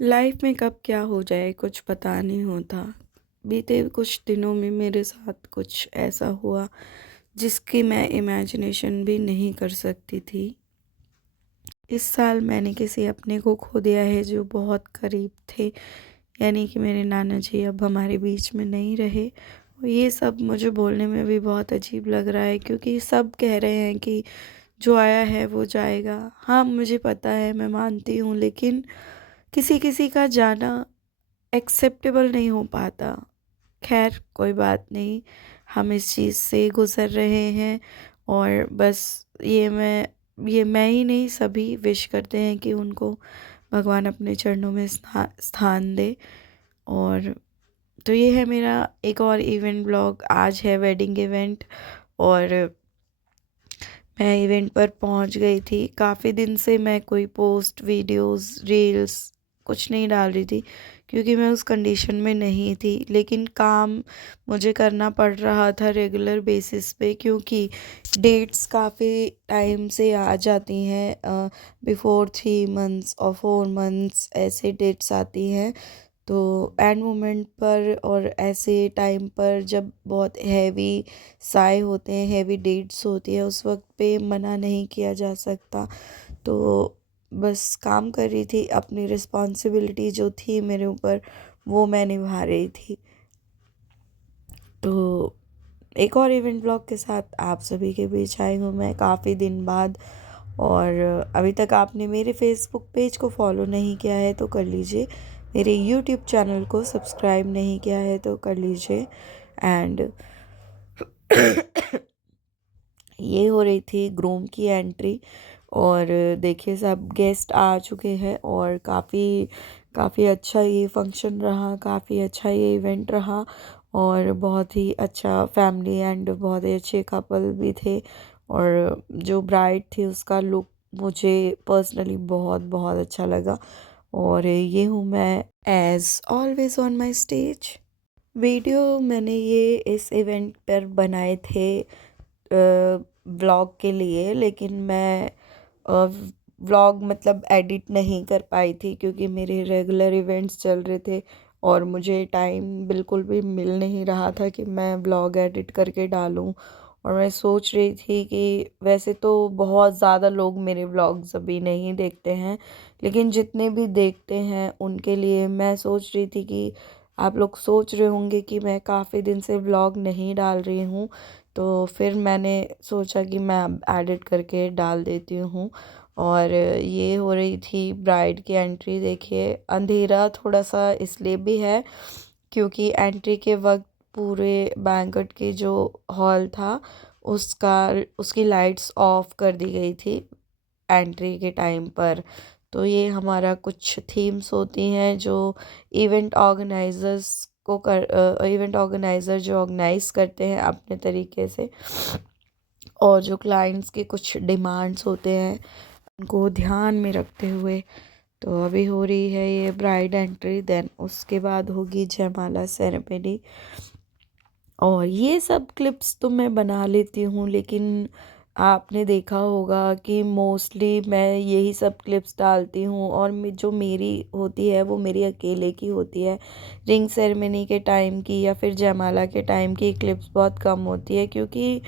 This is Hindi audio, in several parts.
लाइफ में कब क्या हो जाए कुछ पता नहीं होता। बीते कुछ दिनों में मेरे साथ कुछ ऐसा हुआ जिसकी मैं इमेजिनेशन भी नहीं कर सकती थी। इस साल मैंने किसी अपने को खो दिया है जो बहुत करीब थे, यानी कि मेरे नाना जी अब हमारे बीच में नहीं रहे। और ये सब मुझे बोलने में भी बहुत अजीब लग रहा है क्योंकि सब कह रहे हैं कि जो आया है वो जाएगा। हाँ, मुझे पता है, मैं मानती हूँ, लेकिन किसी किसी का जाना एक्सेप्टेबल नहीं हो पाता। खैर कोई बात नहीं, हम इस चीज़ से गुज़र रहे हैं। और बस ये मैं ही नहीं, सभी विश करते हैं कि उनको भगवान अपने चरणों में स्थान दे। और तो ये है मेरा एक और इवेंट ब्लॉग। आज है वेडिंग इवेंट और मैं इवेंट पर पहुंच गई थी। काफ़ी दिन से मैं कोई पोस्ट, वीडियोस, रील्स कुछ नहीं डाल रही थी क्योंकि मैं उस कंडीशन में नहीं थी। लेकिन काम मुझे करना पड़ रहा था रेगुलर बेसिस पे, क्योंकि डेट्स काफ़ी टाइम से आ जाती हैं, बिफोर 3 मंथ्स और 4 मंथ्स ऐसे डेट्स आती हैं। तो एंड मोमेंट पर और ऐसे टाइम पर जब बहुत हैवी साए होते हैं, हैवी डेट्स होती है, उस वक्त पे मना नहीं किया जा सकता। तो बस काम कर रही थी, अपनी रिस्पॉन्सिबिलिटी जो थी मेरे ऊपर वो मैं निभा रही थी। तो एक और इवेंट ब्लॉग के साथ आप सभी के बीच आई हूँ मैं काफ़ी दिन बाद। और अभी तक आपने मेरे फेसबुक पेज को फॉलो नहीं किया है तो कर लीजिए, मेरे यूट्यूब चैनल को सब्सक्राइब नहीं किया है तो कर लीजिए। एंड ये हो रही थी ग्रूम की एंट्री। और देखिए सब गेस्ट आ चुके हैं और काफ़ी काफ़ी अच्छा ये फंक्शन रहा, काफ़ी अच्छा ये इवेंट रहा। और बहुत ही अच्छा फैमिली एंड बहुत ही अच्छे कपल भी थे। और जो ब्राइड थी उसका लुक मुझे पर्सनली बहुत बहुत अच्छा लगा। और ये हूँ मैं as always on my stage. Video मैंने ये इस इवेंट पर बनाए थे व्लॉग के लिए, लेकिन मैं व्लॉग मतलब एडिट नहीं कर पाई थी क्योंकि मेरे रेगुलर इवेंट्स चल रहे थे और मुझे टाइम बिल्कुल भी मिल नहीं रहा था कि मैं व्लॉग एडिट करके डालूं। और मैं सोच रही थी कि वैसे तो बहुत ज़्यादा लोग मेरे व्लॉग्स अभी नहीं देखते हैं, लेकिन जितने भी देखते हैं उनके लिए मैं सोच रही थी कि आप लोग सोच रहे होंगे कि मैं काफ़ी दिन से व्लॉग नहीं डाल रही हूँ। तो फिर मैंने सोचा कि मैं अब एडिट करके डाल देती हूँ। और ये हो रही थी ब्राइड की एंट्री। देखिए अंधेरा थोड़ा सा इसलिए भी है क्योंकि एंट्री के वक्त पूरे बैंक्वेट के जो हॉल था उसका उसकी लाइट्स ऑफ कर दी गई थी एंट्री के टाइम पर। तो ये हमारा कुछ थीम्स होती हैं जो इवेंट ऑर्गेनाइज़र जो ऑर्गेनाइज करते हैं अपने तरीके से, और जो क्लाइंट्स के कुछ डिमांड्स होते हैं उनको ध्यान में रखते हुए। तो अभी हो रही है ये ब्राइड एंट्री, देन उसके बाद होगी जयमाला सेरेमनी। और ये सब क्लिप्स तो मैं बना लेती हूँ, लेकिन आपने देखा होगा कि मोस्टली मैं यही सब क्लिप्स डालती हूँ और जो मेरी होती है वो मेरी अकेले की होती है। रिंग सेरेमनी के टाइम की या फिर जयमाला के टाइम की क्लिप्स बहुत कम होती है क्योंकि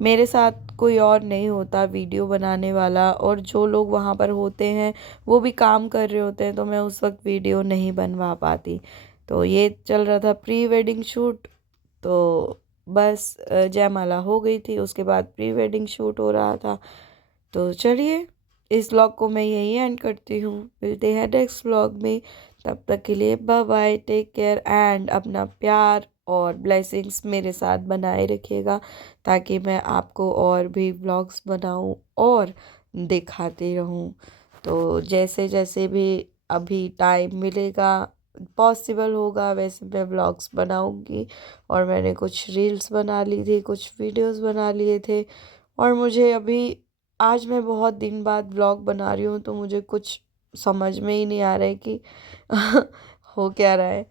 मेरे साथ कोई और नहीं होता वीडियो बनाने वाला, और जो लोग वहाँ पर होते हैं वो भी काम कर रहे होते हैं, तो मैं उस वक्त वीडियो नहीं बनवा पाती। तो ये चल रहा था प्री वेडिंग शूट। तो बस जयमाला हो गई थी, उसके बाद प्री वेडिंग शूट हो रहा था। तो चलिए इस व्लॉग को मैं यहीं एंड करती हूँ, मिलते हैं नेक्स्ट व्लॉग में। तब तक के लिए bye bye, take care and अपना प्यार और ब्लेसिंग्स मेरे साथ बनाए रखिएगा ताकि मैं आपको और भी व्लॉग्स बनाऊँ और दिखाती रहूँ। तो जैसे जैसे भी अभी टाइम मिलेगा, पॉसिबल होगा, वैसे मैं व्लॉग्स बनाऊंगी। और मैंने कुछ रील्स बना ली थी, कुछ वीडियोस बना लिए थे। और मुझे अभी आज मैं बहुत दिन बाद व्लॉग बना रही हूँ तो मुझे कुछ समझ में ही नहीं आ रहा है कि हो क्या रहा है।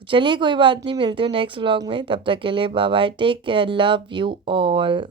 तो चलिए कोई बात नहीं, मिलते हो नेक्स्ट व्लॉग में। तब तक के लिए bye bye, take care, love you all.